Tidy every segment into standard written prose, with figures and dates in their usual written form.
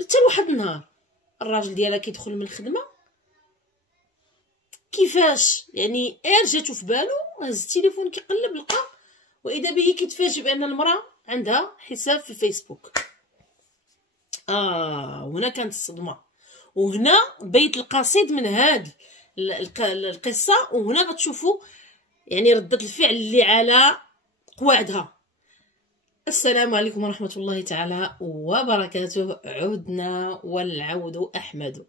حتى لواحد النهار الراجل ديالها كيدخل من الخدمه، كيفاش يعني جاتو في بالو، هز التليفون كيقلب لقى، واذا به كيتفاجئ بان المراه عندها حساب في الفيسبوك. وهنا كانت الصدمه، وهنا بيت القصيد من هاد القصه. وهنا غتشوفوا يعني ردة الفعل اللي على قواعدها. السلام عليكم ورحمة الله تعالى وبركاته. عدنا والعود أحمد.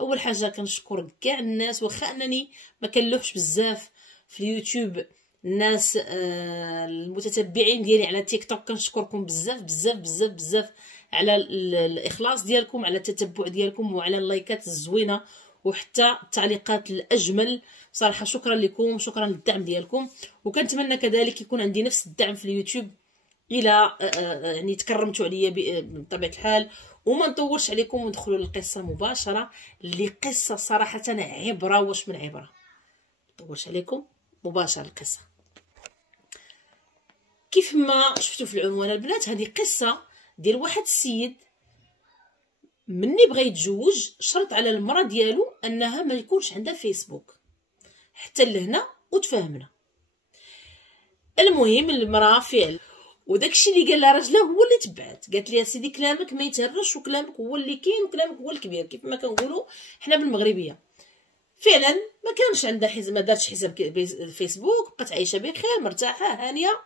أول حاجة كنشكر كاع الناس، واخا أنني ما كنلوحش بزاف في اليوتيوب، الناس المتتبعين ديالي على تيك توك كنشكركم بزاف بزاف بزاف بزاف على الإخلاص ديالكم، على التتبع ديالكم، وعلى اللايكات الزوينة، وحتى التعليقات الأجمل. صراحة شكرا لكم، شكرا للدعم ديالكم، وكنتمنى كذلك يكون عندي نفس الدعم في اليوتيوب الى يعني تكرمتوا عليا بطبيعه الحال. وما نطولش عليكم وندخلوا للقصه مباشره، اللي قصه صراحه عبره واش من عبره. ما نطولش عليكم، مباشره القصه. كيف ما شفتوا في العنوان البنات، هذه قصه ديال واحد السيد مني بغى يتزوج، شرط على المراه ديالو انها ما يكونش عندها فيسبوك. حتى لهنا وتفاهمنا. المهم المراه فعلا، وداكشي اللي قال لها راجلها هو اللي تبعت. قالت لي سيدي كلامك ما يتهرش، وكلامك هو اللي كاين، وكلامك هو الكبير، كيف ما كنقولوا حنا بالمغربيه. فعلا ما كانش عندها حزب، ما دارتش حساب فيسبوك، بقات عايشه بخير مرتاحه هانيه.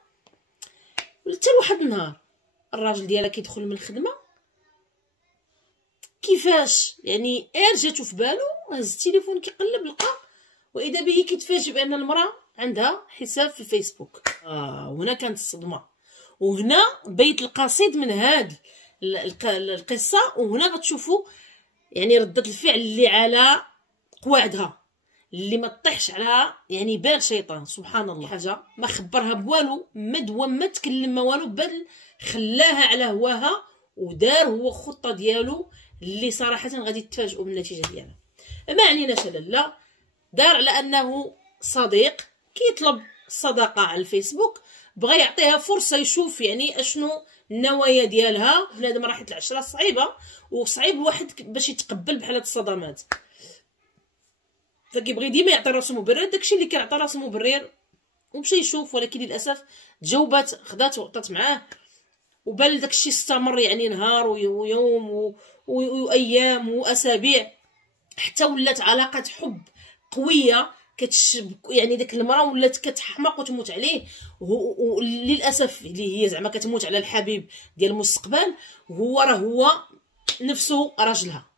حتى لواحد النهار الراجل ديالها كيدخل من الخدمه، كيفاش يعني جاتو في بالو، هز التليفون كيقلب لقى، واذا به كيتفاجئ بان المراه عندها حساب في الفيسبوك. وهنا كانت الصدمه، وهنا بيت القصيد من هاد القصه. وهنا غتشوفوا يعني ردة الفعل اللي على قواعدها، اللي ما طيحش على يعني بال شيطان. سبحان الله، حاجه ما خبرها بوالو، ما دوا ما تكلم ما والو، بل خلاها على هواها، ودار هو خطه ديالو اللي صراحه غادي تتفاجئوا بالنتيجه ديالها. ما عنيناش لا، دار على انه صديق كيطلب الصداقه على الفيسبوك، بغى يعطيها فرصه يشوف يعني اشنو النوايا ديالها. بنادم راح العشره صعيبه، وصعيب الواحد باش يتقبل بحال هاد الصدمات، فكيبغي ديما يعطي راسو مبرر. داكشي اللي كيعطي راسو مبرر ومشى يشوف، ولكن للاسف تجاوبات خدات وعطات معاه، وبان داكشي استمر يعني نهار ويوم وايام واسابيع، حتى ولات علاقه حب قويه يعني ديك المراه ولات كتحماق وتموت عليه. وللاسف اللي هي زعما كتموت على الحبيب ديال المستقبل، هو نفسه راجلها.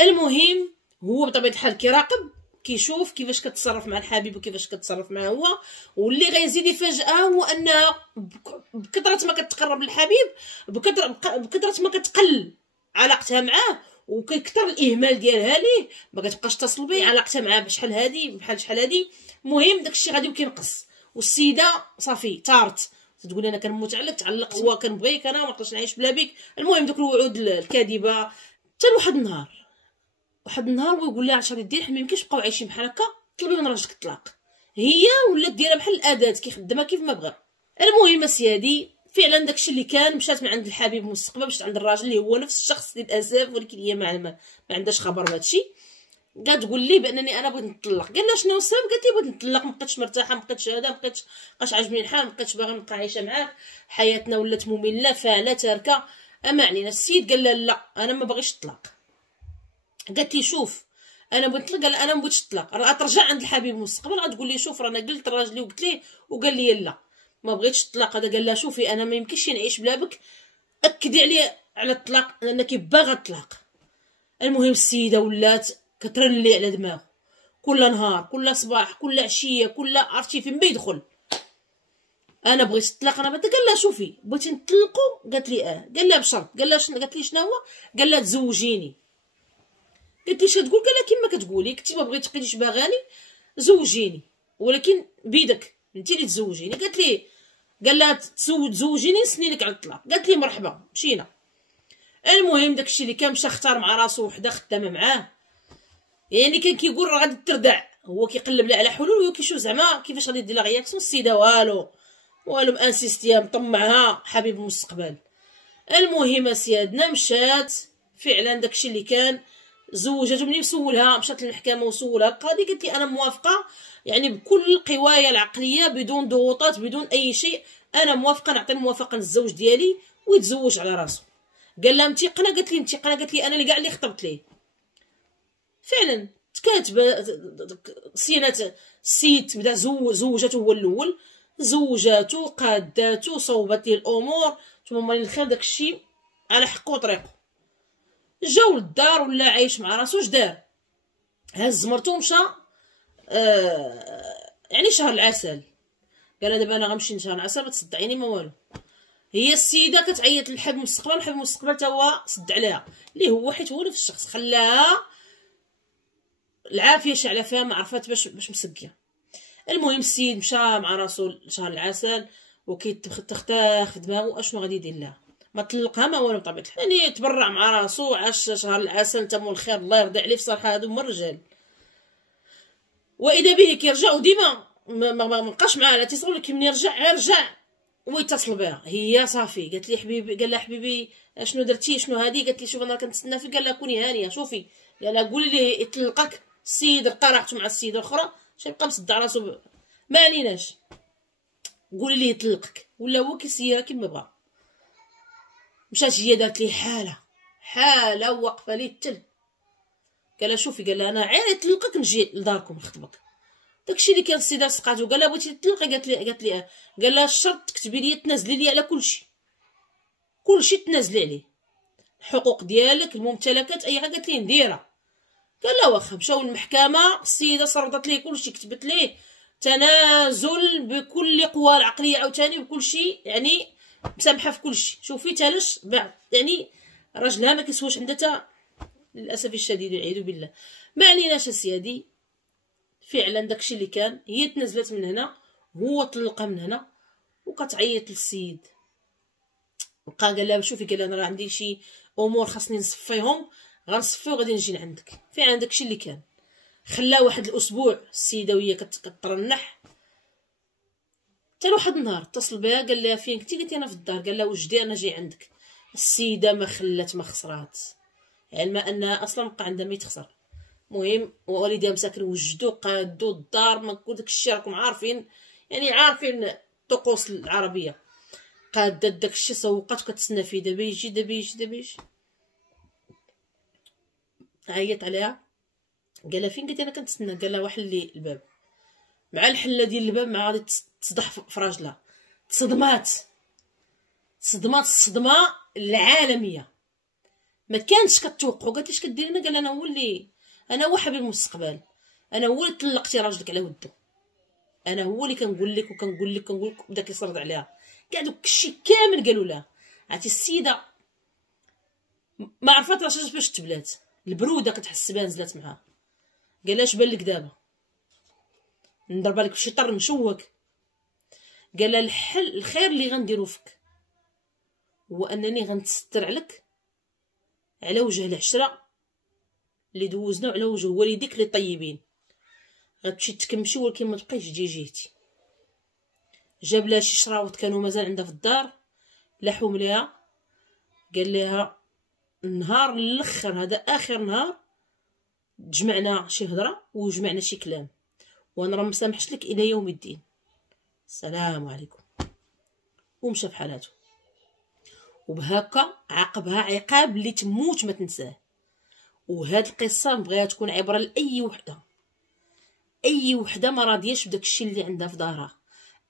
المهم هو بطبيعه الحال كيراقب، كيشوف كيفاش كتصرف مع الحبيب وكيفاش كتصرف معاه هو. واللي غيزيد يفاجئها هو انها بكثره ما كتقرب للحبيب، بكثره ما كتقل علاقتها معاه، وكيكثر الاهمال ديالها ليه، ما كتبقاش تصل به. علاقتها معاه بشحال هادي المهم داكشي غادي وكينقص، والسيده صافي طارت، تقول انا كنموت عليك، تعلقت، هو كنبغيك انا، ما نقدرش نعيش بلا بيك. المهم دوك الوعود الكاذبه. حتى لواحد النهار ويقول لها عشان دير ما يمكنش نبقاو عايشين بحال هكا، طلبي من راجلك الطلاق. هي ولات دايره بحال الاداه كيخدمها كيف ما بغا. المهم سيادي فعلا داكشي اللي كان، مشات من عند الحبيب المستقبل، مشات عند الراجل اللي هو نفس الشخص للاسف، ولكن هي ما عندهاش خبر بهادشي. قالت تقول لي بانني انا بغيت نطلق. قال لها شنو السبب؟ قالت لي بغيت نطلق، ما بقيتش مرتاحه، ما بقيتش هذا، ما بقيتش عاجبني الحال، ما بقيتش باغا نبقى عايشه معاك، حياتنا ولات ممله فعلا تاركه. اما علينا السيد قال لها لا انا ما باغيش الطلاق. قالت لي شوف انا بغيت نطلق. قال انا ما بغيتش الطلاق، راه ترجع عند الحبيب المستقبل غتقول لي شوف رانا قلت لراجلي وقلت ليه وقال لي لا ما بغيتش الطلاق. هذا قال لها شوفي انا ما يمكنش نعيش بلا بك، اكدي عليا على الطلاق لانك باغا الطلاق. المهم السيده ولات كترن لي على دماغه، كل نهار كل صباح كل عشيه كل عرفتي فين بيدخل انا بغيت الطلاق. انا قال لها شوفي بغيتي نطلقوا؟ قالت لي قال لها بشرط. قال لها قالت لي شنو هو؟ قال لها تزوجيني. قلت لي شتقول؟ قال لها كيما كتقولي، كنتي ما بغيتيش باغاني زوجيني، ولكن بيدك انت اللي تزوجيني. قالت لي قال لها تزوجيني نسنيلك على الطلاق. قالت لي مرحبا. مشينا. المهم داكشي اللي كان مشى اختار مع راسو وحده خدامه معاه، يعني كان كيقول راه غادي تردع، هو كيقلب لها على حلول، وهو كيشوف زعما كيفاش غادي دير لا رياكسيون. السيده والو مانسيستيا مطمعها حبيب المستقبل. المهم سيادنا مشات فعلا داكشي اللي كان. زوجته ملي سولها مشات للمحكمه وسولها القاضي، قالت لي انا موافقه يعني بكل قوايا العقليه بدون ضغوطات بدون اي شيء، انا موافقه نعطي الموافقه للزوج ديالي ويتزوج على راسه. قال لها متيقنه؟ قالت لي متيقنه. قالت لي انا اللي كاع اللي خطبت ليه. فعلا كاتبه سينات السيد بدا زوجته هو الاول، زوجاتو قاداتو صوبت ليه الامور ثم الخير داكشي على حقه وطريقه. جاو للدار ولا عايش مع راسو. اش دار؟ هز مرتو مشى يعني شهر العسل. قال دابا انا غنمشي لشهر العسل ما تصدعيني ما والو. هي السيده كتعيط للحب المستقبل، الحب المستقبل تا هو سد عليها اللي هو حيت هو نفس الشخص خلاها العافيه شعله فيها ما عرفات باش مسكيه. المهم السيد مشى مع راسو لشهر العسل وكيتختخ في دماغه اشنو غادي يدير لها. ما طلقها ما والو بطبيعه الحال، يعني تبرع مع راسو عاش شهر العسل تمو الخير الله يرضي عليه. بصراحه هادو هما الرجال. واذا به كيرجع وديما ما بقاش معاه على اتصال، ولكن ملي يرجع ويتصل بها. هي صافي قالت لي حبيبي، قال لها حبيبي شنو درتي شنو هادي؟ قالت لي شوف انا كنتسنى فيك. قال لها كوني هانيه. شوفي قال لها قولي ليه يطلقك. السيد لقى راحته مع السيده الاخرى يبقى مسد على راسو ما عليناش. قولي ليه يطلقك ولا هو كيسيرها كيما بغا. مشات هي دارت ليه حاله واقفه ليه التل. قال لها شوفي، قال لها انا عير يطلقك نجي لداركم نخطبك. داكشي اللي كان السيده سقاتو. قال لها بغيتي تطلقي؟ قالت لي قال لها الشرط تكتبي لي تنازلي لي على كلشي تنازلي عليه، الحقوق ديالك الممتلكات اي حاجه. قالت لي نديرها. قال لها واخا. مشاو للمحكمه، السيده صرفت ليه كلشي، كتبت ليه تنازل بكل قوى العقليه عاوتاني بكلشي، يعني مسامحه في كلشي. شوفي تالاش بعد يعني راجلها ما كيسواش عندها تا للاسف الشديد والعياذ بالله. ما عليناش السيادي. فعلا داكشي اللي كان. هي تنزلت من هنا هو طلقها من هنا وكتعيط للسيد. بقى قال لها شوفي، قال لها انا راه عندي شي امور خاصني نصفيهم، غنصفي وغادي نجي لعندك. فعلا داكشي اللي كان. خلاه واحد الاسبوع السيده وهي كترنح. حتى واحد النهار اتصل بها قال لها فين كنتي؟ قالت انا في الدار. قال لها وجدي انا جاي عندك. السيده ما خلات ما خسرات، علما انها اصلا بقى عندها ما يتخسر. المهم والديها مساكن وجدو قادو الدار. ما نقول داكشي راكم عارفين، يعني عارفين الطقوس العربيه. قادت داكشي سوقات وكتسنى فيه دابا يجي دابا يجي دابا يجي. عيط عليها قال لها فين؟ قالت انا كنتسنى. قال لها وحل لي الباب. مع الحله ديال الباب مع غادي تصدح في راجلها. تصدمات الصدمه العالميه ما كانتش كتوقعوا. قالت اش كدير هنا؟ قال انا هو حبيب المستقبل، انا هو اللي طلقتي راجلك على ودو، انا هو اللي كنقول لك وكنقول لك كنقول لك. بدا كيسرد عليها كاع دوك الشيء كامل قالوا لها. عرفتي السيده ما عرفات راسها باش تبلات، البروده كتحس بها نزلت معاها. قال لها اش بان لك دابا؟ نضرب لك بشي طر نشوك. قال لها الخير اللي غنديرو فيك هو انني غنتستر عليك على وجه العشره اللي دوزنا وعلى وجه والديك اللي طيبين. غتمشي تكمشي ولكن ما تبقيش تجي جهتي. جاب لها شي شراوط كانوا مازال عندها في الدار، لاحوم ليها. قال لها النهار الاخر هذا اخر نهار جمعنا شي هضره وجمعنا شي كلام، وانا راه مسامحش لك الى يوم الدين. السلام عليكم. ومشى بحالاته. وبهكا عاقبها عقاب اللي تموت ما تنساه. وهاد القصه نبغيها تكون عبره لاي وحده ما راضياش بداك الشيء اللي عندها في دارها،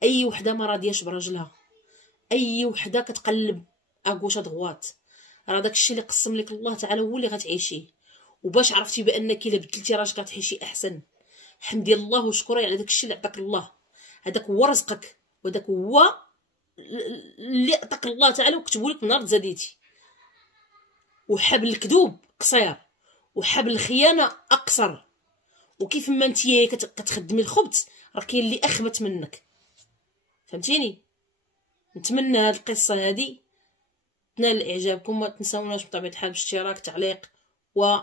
اي وحده ما راضياش براجلها، اي وحده كتقلب اغوش دغوات. راه داك الشيء اللي قسم لك الله تعالى هو اللي غتعيشيه. وباش عرفتي بانك الا بدلتي راجلك غتعيشي احسن، حمدي الله وشكري على داك الشيء اللي عطاك الله. هذاك هو رزقك، وهذاك هو اللي عطاك الله تعالى وكتبوا لك نهار تزاديتي. وحبل الكذوب قصير وحبل الخيانه اقصر. وكيف ما انتي كتخدمي الخبز راه كاين اللي اخبت منك. فهمتيني؟ نتمنى هاد القصه هادي تنال اعجابكم. ما تنساوناش بطبيعه الحال بالاشتراك تعليق و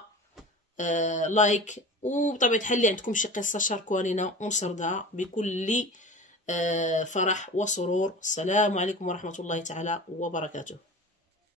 لايك. وبطبيعه الحال اللي عندكم شي قصه شاركوها لينا ونسردها بكل فرح وسرور. السلام عليكم ورحمه الله تعالى وبركاته.